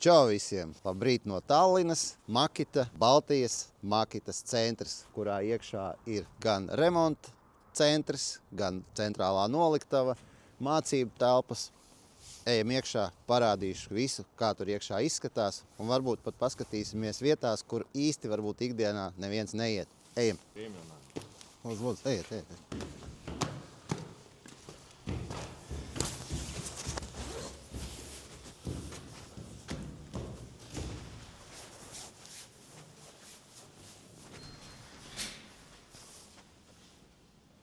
Čau visiem! Labrīt no Tallinas, Makita, Baltijas Makitas centrs, kurā iekšā ir gan remonta centrs, gan centrālā noliktava, mācību telpas. Ejam iekšā, parādīšu visu, kā tur iekšā izskatās, un varbūt pat paskatīsimies vietās, kur īsti varbūt ikdienā neviens neiet. Ejam! Lūdzu, ejiet!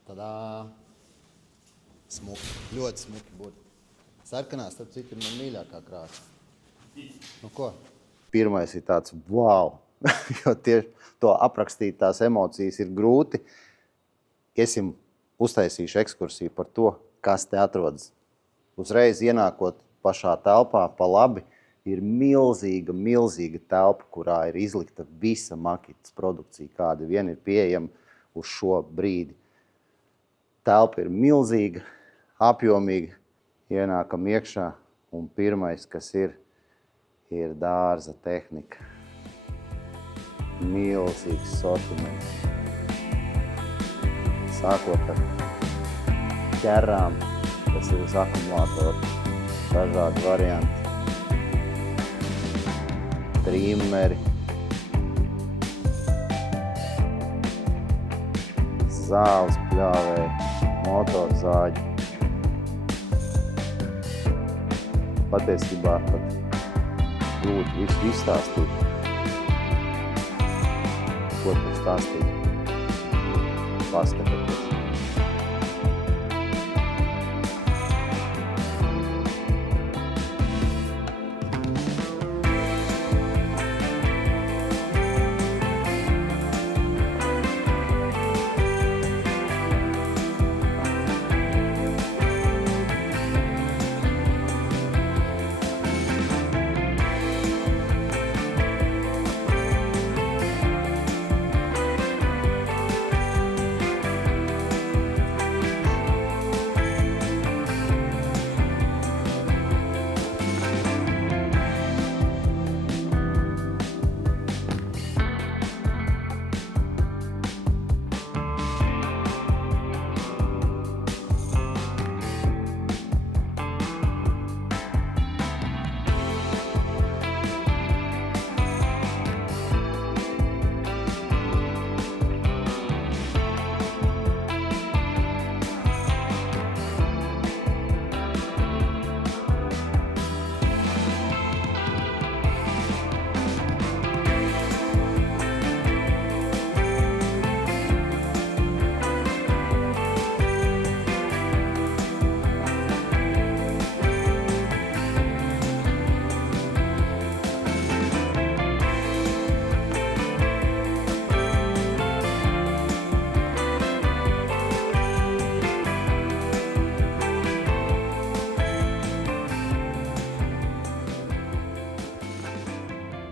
Tadā! Smuki, ļoti smuki būtu. Sarkanās, tad cik ir man mīļākā krāsa. Nu ko? Pirmais ir tāds wow, jo tieši to aprakstīt tās emocijas ir grūti. Iesim uztaisīšu ekskursiju par to, kas te atrodas. Uzreiz ienākot pašā telpā pa labi ir milzīga telpa, kurā ir izlikta visa Makitas produkcija, kāda vien ir pieejama uz šo brīdi. Telpa ir milzīga, apjomīga, ienākam iekšā un pirmais, kas ir dārza tehnika. Milzīgs sortiments. Sākot ar ķerām, kas ir uz akumulātoru, dažādi varianti. Trimmeri, zāles pļāvēji, motorzāģi. Patiesībā pat grūti visu izstāstīt. Ko tur stāstīt? Paskatieties.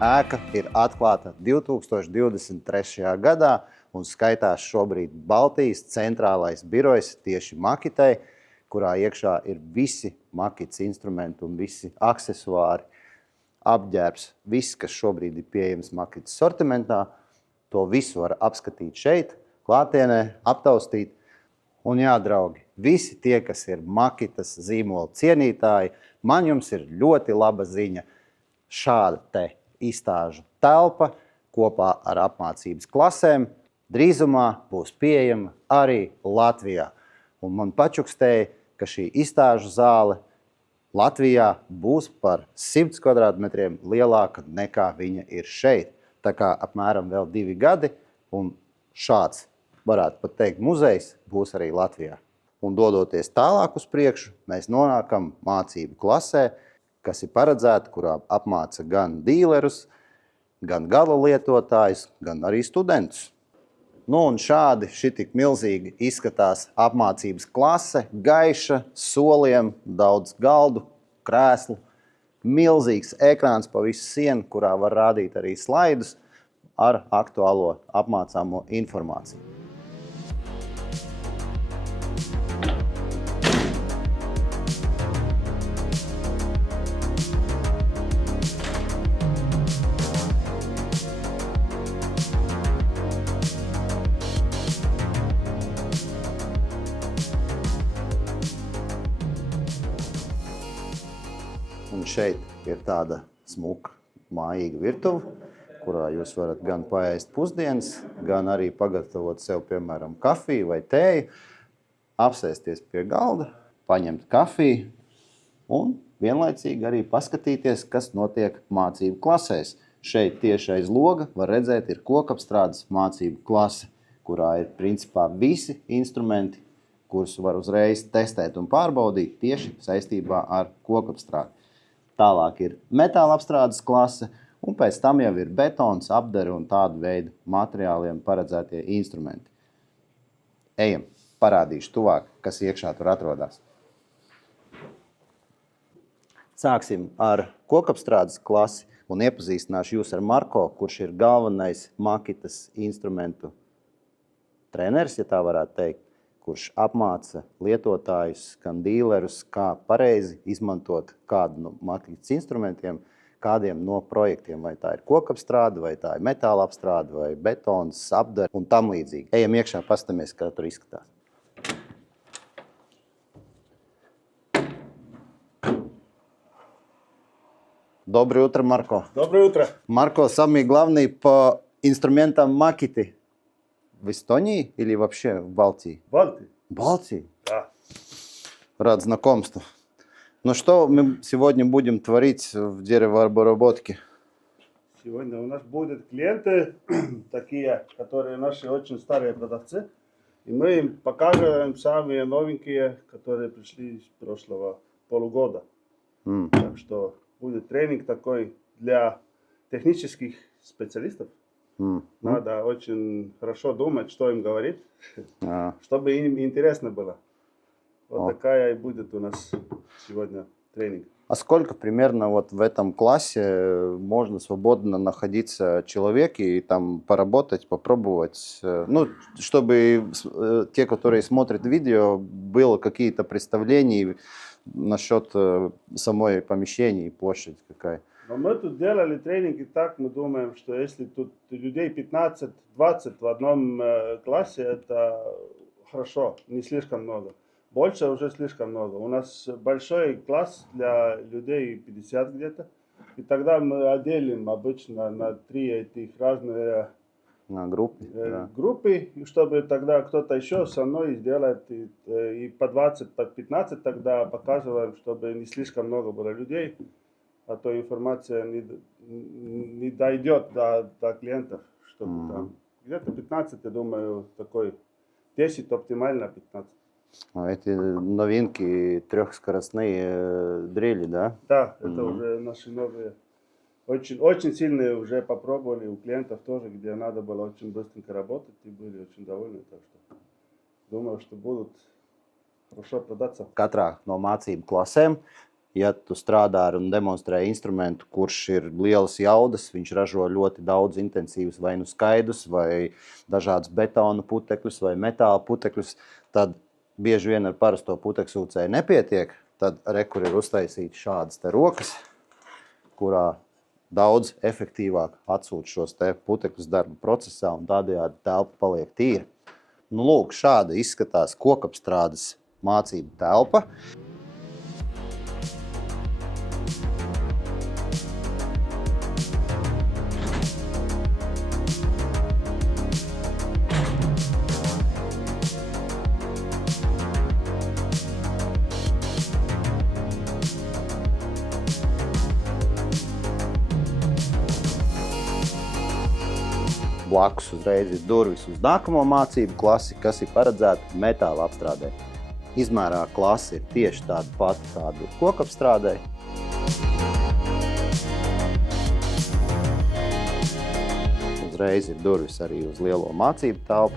Ēka ir atklāta 2023. gadā un skaitās šobrīd Baltijas centrālais birojs tieši Makitai, kurā iekšā ir visi Makitas instrumenti un visi aksesuāri, apģērbs, viss, kas šobrīd ir pieejams Makitas sortimentā. To visu var apskatīt šeit, klātienē, aptaustīt. Un jā, draugi, visi tie, kas ir Makitas zīmola cienītāji, man jums ir ļoti laba ziņa. Šāda te izstāžu telpa kopā ar apmācības klasēm drīzumā būs pieejama arī Latvijā. Un man pačukstēja, ka šī izstāžu zāle Latvijā būs par 100 kvadrātmetriem lielāka nekā viņa ir šeit. Tā kā apmēram vēl 2 gadi, un šāds, varētu pat teikt, muzejs būs arī Latvijā. Un dodoties tālāk uz priekšu, mēs nonākam mācību klasē, kas ir paredzēta, kurā apmāca gan dīlerus, gan gala lietotājus, gan arī studentus. Nu un šādi šitik milzīgi izskatās apmācības klase, gaiša, soliem, daudz galdu, krēslu, milzīgs ekrāns pa visu sienu, kurā var rādīt arī slaidus ar aktuālo apmācāmo informāciju. šeit ir tāda smuka, mājīga virtuve, kurā jūs varat gan paēst pusdienas, gan arī pagatavot sev, piemēram, kafiju vai tēju, apsēsties pie galda, paņemt kafiju un vienlaicīgi arī paskatīties, kas notiek mācību klasēs. Šeit tieši aiz loga var redzēt, ir kokapstrādes mācību klase, kurā ir principā visi instrumenti, kurus var uzreiz testēt un pārbaudīt tieši saistībā ar kokapstrādi. Tālāk ir metāla apstrādes klase, un pēc tam jau ir betons, apdari un tādu veidu materiāliem paredzētie instrumenti. Ejam, parādīšu tuvāk, kas iekšā tur atrodas. Sāksim ar kokapstrādes klasi un iepazīstināšu jūs ar Marko, kurš ir galvenais Makitas instrumentu treneris, ja tā varētu teikt, kurš apmāca lietotājus, gan dīlerus, kā pareizi izmantot kādu no Makitas instrumentiem, kādiem no projektiem, vai tā ir kokapstrāde, vai tā ir metāla apstrāde, vai betons, apdari un tam līdzīgi. Ejam iekšā, pastamies, kā tur izskatās. Доброе утро, Марко. Доброе утро. Марко, самый главный по инструментам Макиты в Эстонии или вообще в Балтии? Балтии. Балтии? Да. Рад знакомству. Ну что мы сегодня будем творить в деревообработке? Сегодня у нас будут клиенты, такие, которые наши очень старые продавцы. И мы им покажем самые новенькие, которые пришли с прошлого полугода. Так что будет тренинг такой для технических специалистов. Надо очень хорошо думать, что им говорить, чтобы им интересно было. Вот такая и будет у нас сегодня тренинг. А сколько примерно вот в этом классе можно свободно находиться человек и там поработать, попробовать? Ну, чтобы те, которые смотрят видео, было какие-то представления насчет самой помещения и площадь какая. Но мы тут делали тренинги так, мы думаем, что если тут людей 15-20 в одном классе, это хорошо, не слишком много. Больше уже слишком много. У нас большой класс для людей 50 где-то. И тогда мы отделим обычно на 3 этих разные группы, чтобы тогда кто-то еще со мной сделает и по 20, по 15 тогда показываем, чтобы не слишком много было людей, а то информация не дойдет до клиентов, чтобы там где-то 15, я думаю, такой 10 оптимально 15. Эти новинки трехскоростные дрели, да? Да, это уже наши новые. Очень сильные уже попробовали у клиентов тоже, где надо было очень быстренько работать и были очень довольны. Так что думаю, что будут хорошо продаться. Katrā no mācību klasēm, ja tu strādā ar un demonstrē instrumentu, kurš ir lielas jaudas, viņš ražo ļoti daudz intensīvus vai nu skaidrus, vai dažādus betona putekļus, vai metāla putekļus, tad bieži vien ar parasto puteksūcēju nepietiek, tad rekur ir uztaisīti šādas te rokas, kurā daudz efektīvāk atsūt šos te putekļus darba procesā un tādējādi telpa paliek tīra. Nu, lūk, šāda izskatās kokapstrādes mācību telpa. Blakus uzreiz ir durvis uz nākamo mācību klasi, kas ir paredzēta metāla apstrādē. Izmērā klase ir tieši tāda pati, kāda ir kokapstrādē. Uzreiz ir durvis arī uz lielo mācību telpu.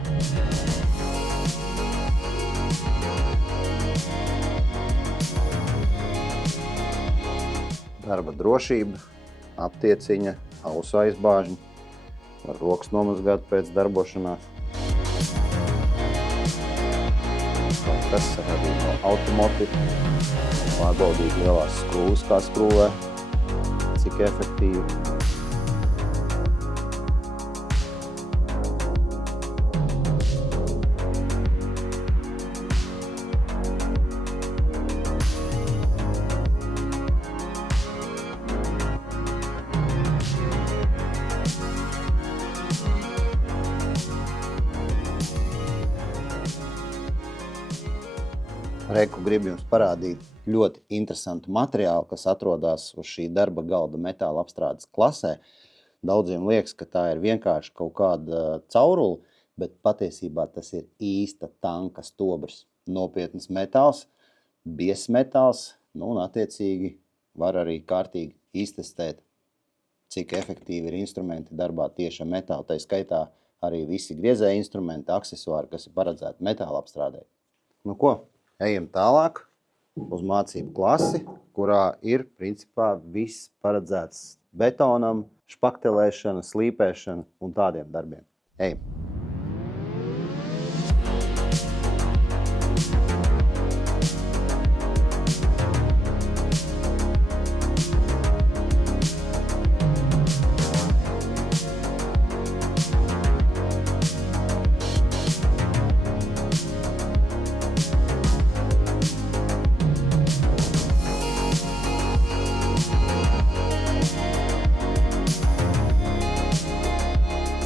Darba drošība, aptieciņa, ausu aizbāžņi. Var rokas nomazgāt pēc darbošanās. Tas arī no automotiva. Pārbaudīt lielās skrūves, kā skrūvē, cik efektīvi. Reku gribu jums parādīt ļoti interesantu materiālu, kas atrodas uz šī darba galda metāla apstrādes klasē. Daudziem liekas, ka tā ir vienkārši kaut kāda caurula, bet patiesībā tas ir īsta tanka stobrs. Nopietnas metāls, biezs metāls, un attiecīgi var arī kārtīgi iztestēt, cik efektīvi ir instrumenti darbā tieši ar metālu. Tā skaitā arī visi griezēja instrumenti, aksesuāri, kas ir paredzēti metāla apstrādē. Nu ko, ejam tālāk uz mācību klasi, kurā ir principā viss paredzēts betonam, špaktelēšana, slīpēšana un tādiem darbiem. Ejam!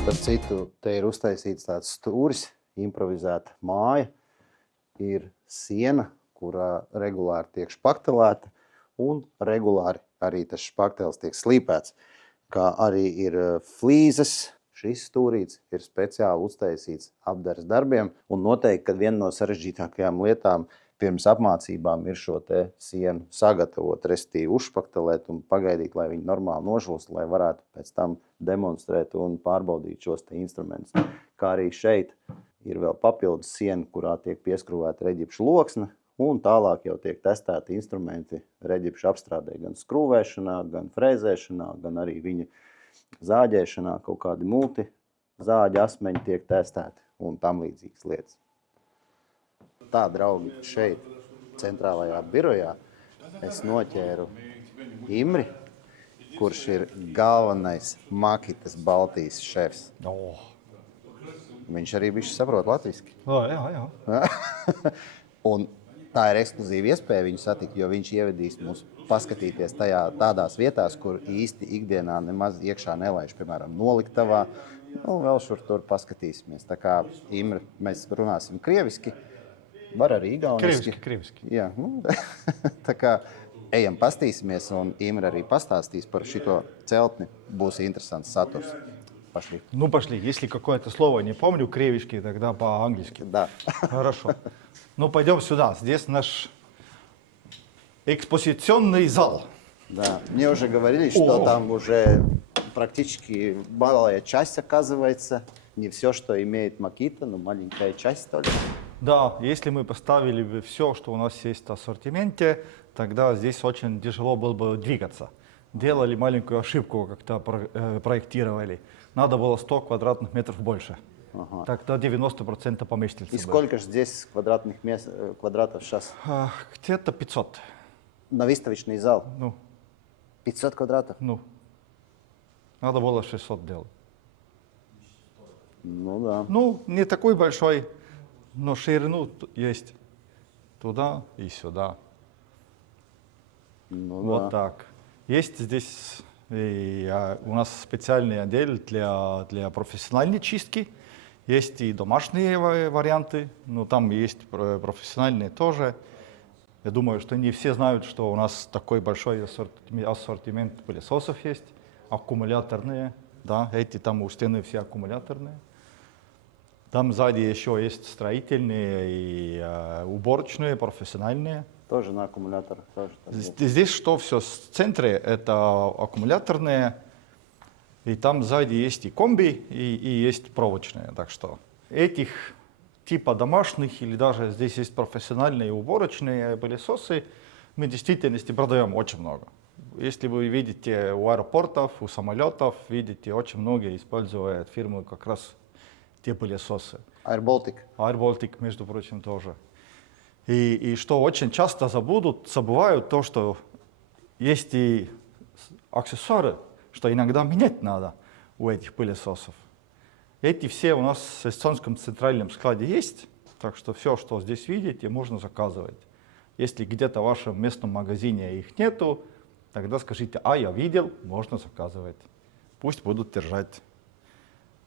Starp citu, te ir uztaisīts tāds stūris, improvizēta māja, ir siena, kurā regulāri tiek špaktelēta un regulāri arī tas špaktels tiek slīpēts, kā arī ir flīzes. Šis stūrīts ir speciāli uztaisīts apdares darbiem un noteikti, ka viena no sarežģītākajām lietām pirms apmācībām ir šo te sienu sagatavot, restīvi uzšpaktelēt un pagaidīt, lai viņi normāli nožūst, lai varētu pēc tam demonstrēt un pārbaudīt šos te instrumentus. Kā arī šeit ir vēl papildus siena, kurā tiek pieskrūvēta reģipša loksne, un tālāk jau tiek testēti instrumenti reģipša apstrādē, gan skrūvēšanā, gan frēzēšanā, gan arī viņa zāģēšanā, kaut kādi multi zāģi asmeņi tiek testēti un tam līdzīgas lietas. Tā, draugi, šeit, centrālajā birojā, es noķēru Imri, kurš ir galvenais Makitas Baltijas šefs. Viņš arī bišķi saprot latviski. Jā. Un tā ir ekskluzīva iespēja viņu satikt, jo viņš ievedīs mūs paskatīties tādās vietās, kur īsti ikdienā nemaz iekšā nelaiž, piemēram, noliktavā. Vēl šur tur paskatīsimies. Tā kā Imri, mēs runāsim krieviski, var arī igauniski. Krieviski. Jā, tā kā ejam pastīsimies, un Imre arī pastāstīs par šito celtni. Būs интересants saturs. Пошли. Ну, пошли. Если какое-то слово не помню кревишки, тогда по-английски. Да. Хорошо. Ну, пойдем сюда. Здесь наш экспозиционный зал. Да. Мне уже говорили, что там уже практически малая часть оказывается. Не все, что имеет Makita, но маленькая часть только. Да, если мы поставили бы все, что у нас есть в ассортименте, тогда здесь очень тяжело было бы двигаться. Делали маленькую ошибку, как-то проектировали. Надо было 100 квадратных метров больше. Ага. Тогда 90% поместился. И сколько же здесь квадратных квадратов сейчас? Где-то 500. На выставочный зал? Ну. 500 квадратов? Ну. Надо было 600 делать. Ну да. Ну, не такой большой, но ширину есть туда и сюда. Ну, вот да. так. Есть здесь у нас специальный отдел для профессиональной чистки. Есть и домашние варианты, но там есть профессиональные тоже. Я думаю, что не все знают, что у нас такой большой ассортимент пылесосов есть. Аккумуляторные, да, эти там у стены все аккумуляторные. Там сзади еще есть строительные и уборочные, профессиональные. Тоже на аккумуляторах. Тоже здесь что все в центре, это аккумуляторные. И там сзади есть и комби, и есть проволочные. Так что этих типа домашних или даже здесь есть профессиональные уборочные пылесосы, мы в действительности продаем очень много. Если вы видите у аэропортов, у самолетов, видите, очень много используют фирмы как раз те пылесосы. Air Baltic. Air Baltic, между прочим, тоже. И что очень часто забывают то, что есть и аксессуары, что иногда менять надо у этих пылесосов. Эти все у нас в эстонском центральном складе есть, так что все, что здесь видите, можно заказывать. Если где-то в вашем местном магазине их нету, тогда скажите, я видел, можно заказывать. Пусть будут держать.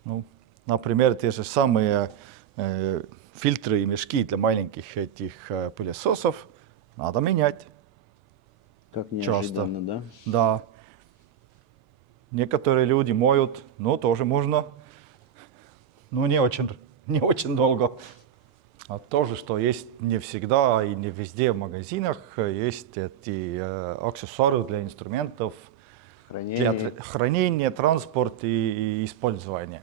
Ну, например, те же самые фильтры и мешки для маленьких этих пылесосов надо менять. Как Часто. неожиданно, да? Да. Некоторые люди моют, но тоже можно. Но не очень долго. А тоже, что есть не всегда и не везде в магазинах, есть эти аксессуары для инструментов, для хранения, транспорт и использования.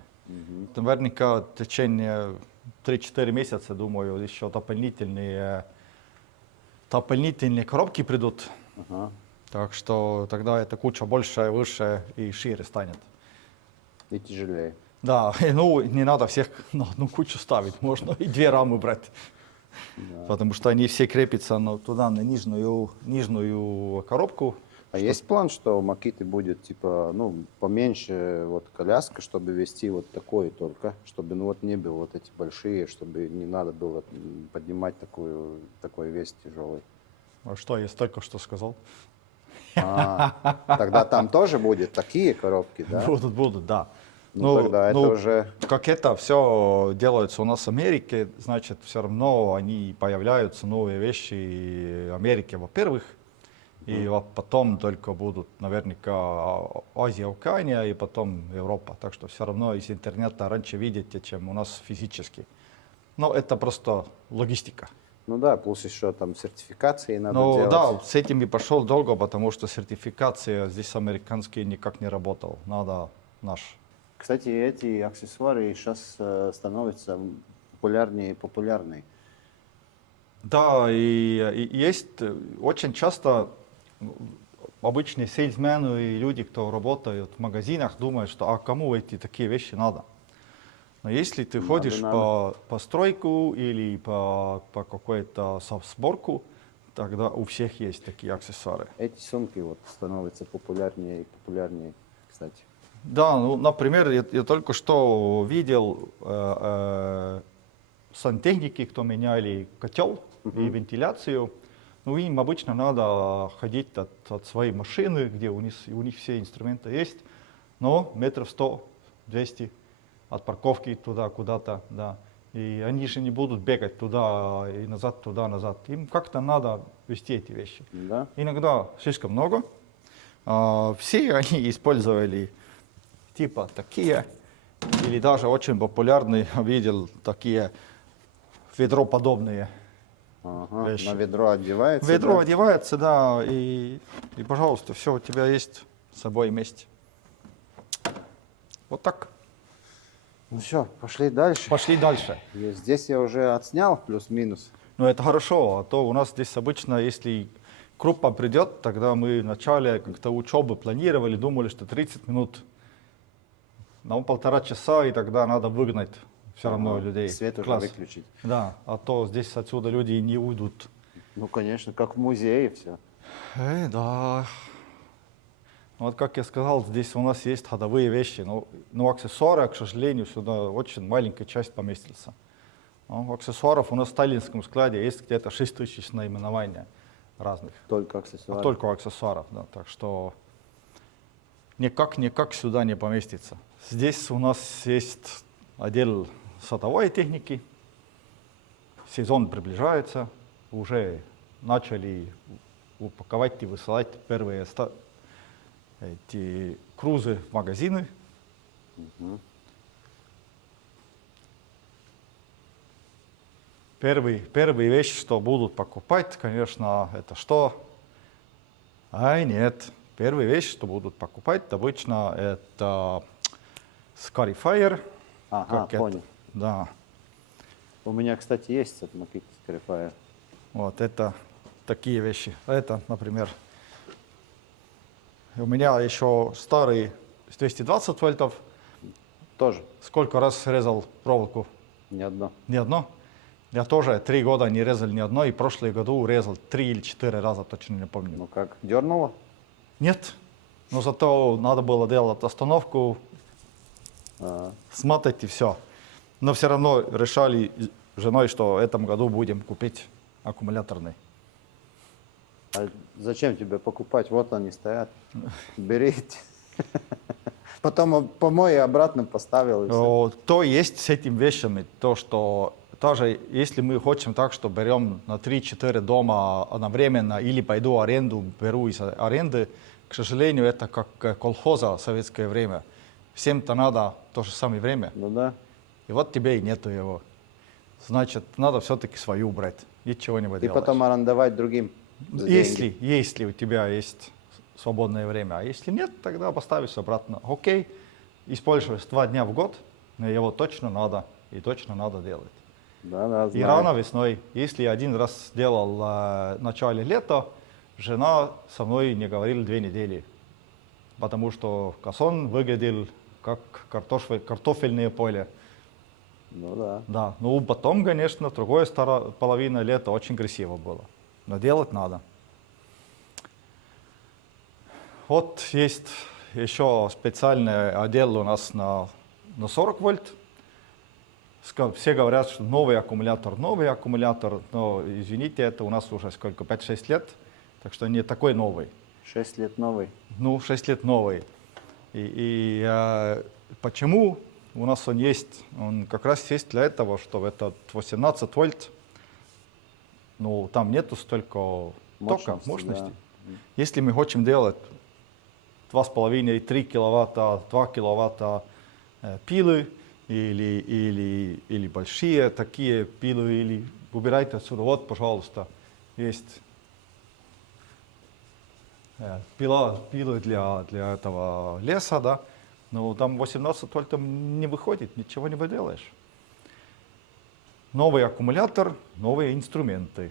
Наверняка в течение 3-4 месяца, думаю, еще дополнительные коробки придут. Ага. Так что тогда эта куча больше, выше и шире станет. И тяжелее. Да, ну не надо всех на одну кучу ставить, можно и 2 рамы брать. Да. Потому что они все крепятся туда, на нижнюю коробку. А есть план, что у Makita будет типа, ну, поменьше вот коляска, чтобы вести вот такой только, чтобы ну вот не было вот эти большие, чтобы не надо было поднимать такой вес тяжелый. А что я только что сказал? Тогда там тоже будет такие коробки, да? Будут, да. Ну, тогда это уже... Как это все делается у нас в Америке, значит, все равно они появляются новые вещи в Америке, во-первых, и потом только будут наверняка Азия, Океания и потом Европа. Так что все равно из интернета раньше видите, чем у нас физически. Но это просто логистика. Ну да, плюс еще там сертификации надо Ну делать. да, с этим и пошел долго, потому что сертификация здесь американские никак не работала. Надо наш. Кстати, эти аксессуары сейчас становятся популярнее и популярнее. Да, и есть очень часто обычные сейлсмены и люди, кто работают в магазинах, думают, что а кому эти такие вещи надо. Но если ты ходишь по стройку или по какой-то сборку, тогда у всех есть такие аксессуары. Эти сумки вот становятся популярнее и популярнее, кстати. Да, ну, например, я только что видел сантехники, кто меняли котел и вентиляцию. Ну, им обычно надо ходить от своей машины, где у них все инструменты есть, но метров 100-200 от парковки туда куда-то, да. И они же не будут бегать туда и назад, туда, назад. Им как-то надо вести эти вещи. Да? Иногда слишком много. Все они использовали типа такие, или даже очень популярный, видел такие ведроподобные вещи. На ведро одевается. Ведро да? одевается, да, и пожалуйста, все у тебя есть с собой вместе. Вот так. Ну все, пошли дальше. Пошли дальше. И здесь я уже отснял плюс-минус. Ну это хорошо, а то у нас здесь обычно, если группа придет, тогда мы в начале как-то учебы планировали, думали, что 30 минут, на 1,5 часа, и тогда надо выгнать все равно людей. Свет уже Класс. выключить. Да, а то здесь отсюда люди не уйдут. Ну, конечно, как в музее все. Да. Вот как я сказал, здесь у нас есть ходовые вещи, но аксессуары, к сожалению, сюда очень маленькая часть поместится. Ну, аксессуаров у нас в сталинском складе есть где-то 6000 наименований разных. Только аксессуары. Только аксессуаров, да. Так что никак сюда не поместится. Здесь у нас есть отдел садовой техники. Сезон приближается. Уже начали упаковать и высылать первые эти крузы в магазины. Первая вещь, что будут покупать, конечно, это что? Нет. Первая вещь, что будут покупать, обычно это Scarifier. Ага, понял. Это? Да. У меня, кстати, есть от Makita Scarifier. Вот это такие вещи. Это, например, у меня еще старый 220 вольтов. Тоже Сколько раз резал проволоку? не одно. Ни одно. Я тоже 3 года не резал ни одно, и в прошлом году резал 3 или 4 раза, точно не помню. Ну как, дернуло? Нет, но зато надо было делать остановку, смотать и все. Но все равно решали с женой, что в этом году будем купить аккумуляторный. А зачем тебе покупать? Вот они стоят. Берите. Потом помой и обратно поставил. И всё. То есть с этими вещами, то, что даже если мы хотим так, что берем на 3-4 дома одновременно или пойду аренду, беру из аренды, к сожалению, это как колхоза в советское время. Всем-то надо в то же самое время. Ну да. И вот тебе и нету его. Значит, надо все-таки свою брать. Ничего не И делаешь. потом арендовать другим за деньги. Если у тебя есть свободное время, а если нет, тогда поставишь обратно. Окей, используешь 2 дня в год, но его точно надо и точно надо делать. Да, И знаю. рано весной, если один раз делал в начале лета, жена со мной не говорила 2 недели, потому что газон выглядел как картофельное поле. Ну да. Да, ну потом, конечно, другая половина лета очень красиво было, но делать надо. Вот есть еще специальный отдел у нас на 40 вольт. Все говорят, что новый аккумулятор, но извините, это у нас уже сколько, 5-6 лет, так что не такой новый. 6 лет новый. Ну, 6 лет новый. Почему у нас он есть? Он как раз есть для этого, что этот 18 вольт, ну, там нету столько тока, мощности. Да. Если мы хотим делать 2,5-3 киловатта, 2 киловатта пилы или большие такие пилы, или убирайте отсюда, вот, пожалуйста, есть пилы для этого леса, да, но там 18 вольт не выходит, ничего не поделаешь. Новый аккумулятор, новые инструменты.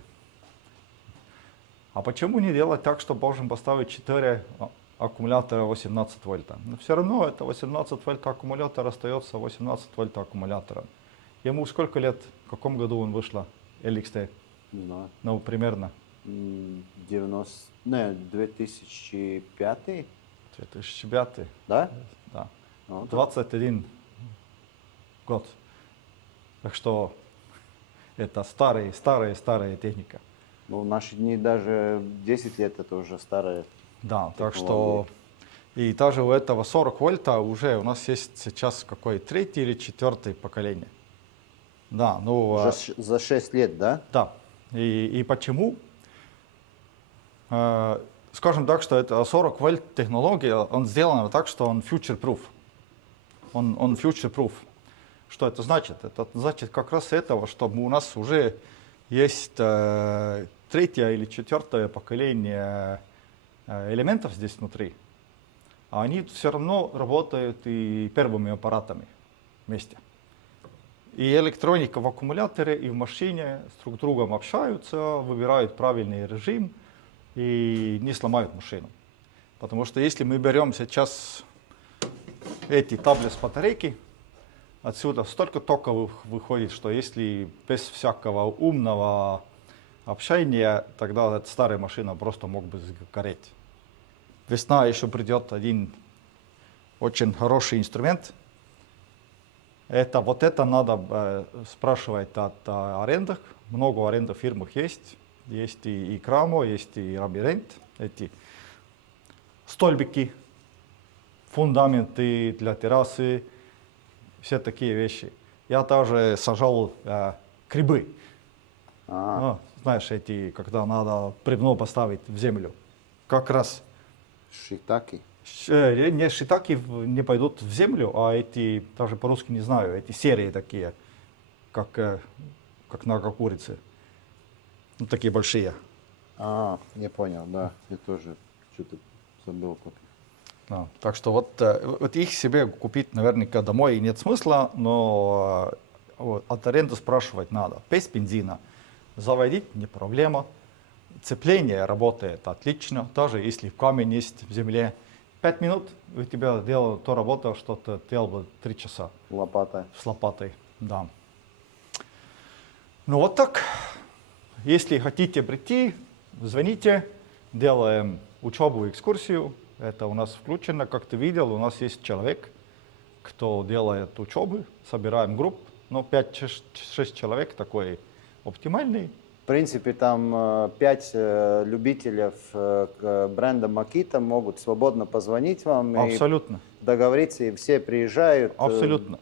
А почему не делать так, что можем поставить 4 аккумулятора 18 вольта? Но все равно это 18 вольт аккумулятор остается 18 вольт аккумулятором. Ему сколько лет, в каком году он вышла, LXT? Не знаю. Ну, примерно. 2005, 2005, да? да. Ну, 21 год. Так что это старая техника. Ну, в наши дни даже 10 лет это уже старая. Да, так что и даже у этого 40 вольта уже у нас есть сейчас какой 3-й или 4-й поколение. Да, ну... За 6 лет, да? Да. И почему? Скажем так, что это 40 вольт технология, он сделан так, что он future-proof. Он future-proof. Что это значит? Это значит как раз этого, чтобы у нас уже есть 3-е или 4-е поколение элементов здесь внутри, а они все равно работают и первыми аппаратами вместе. И электроника в аккумуляторе и в машине с друг другом общаются, выбирают правильный режим и не сломают машину. Потому что если мы берем сейчас эти таблет-батарейки, отсюда столько тока выходит, что если без всякого умного общения, тогда эта старая машина просто мог бы сгореть. Весна еще придет один очень хороший инструмент. Это надо спрашивать от арендах. Много арендов фирм есть. Есть и Крамо, есть и Лабиринт. Эти столбики, фундаменты для террасы, все такие вещи. Я также сажал грибы. Ну, знаешь, эти, когда надо бревно поставить в землю. Как раз. Шитаки. Не шитаки не пойдут в землю, а эти, даже по-русски не знаю, эти серые такие, как нога курицы. Ну, такие большие. Я понял, да. Я тоже что-то забыл. Да, так что вот их себе купить наверняка домой нет смысла, но от аренды спрашивать надо. Без бензина. Заводить не проблема. Цепление работает отлично, даже если камень есть в земле. 5 минут у тебя делал то работа, что ты делал бы 3 часа. Лопата. С лопатой, да. Ну вот так. Если хотите прийти, звоните, делаем учебу, экскурсию. Это у нас включено, как ты видел, у нас есть человек, кто делает учебы, собираем групп, но 5-6 человек такой оптимальный. В принципе, там 5 любителей бренда Makita могут свободно позвонить вам. Абсолютно. И договориться, и все приезжают. Абсолютно.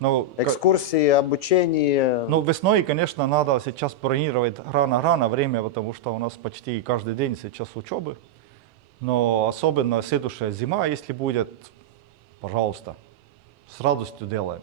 Ну, Экскурсии, обучение. ну, весной, конечно, надо сейчас бронировать рано-рано время, потому что у нас почти каждый день сейчас учебы. Но особенно следующая зима, если будет, пожалуйста, с радостью делаем.